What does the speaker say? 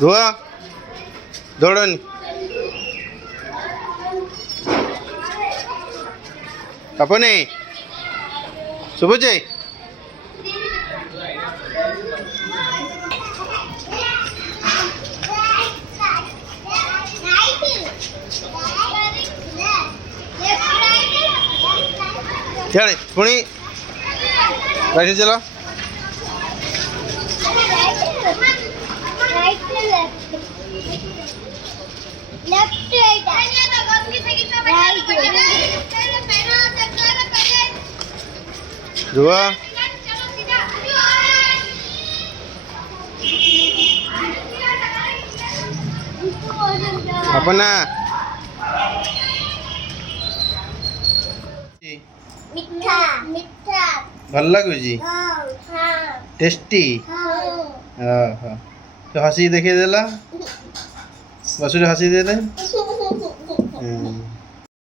रुआ दौड़न अपने शुभुचे चले पुणी राइट चलो रुआ अपना मिठा मिठा भल लगुची टेस्टी तो हसी देखे देला बसुरी हसी दे दे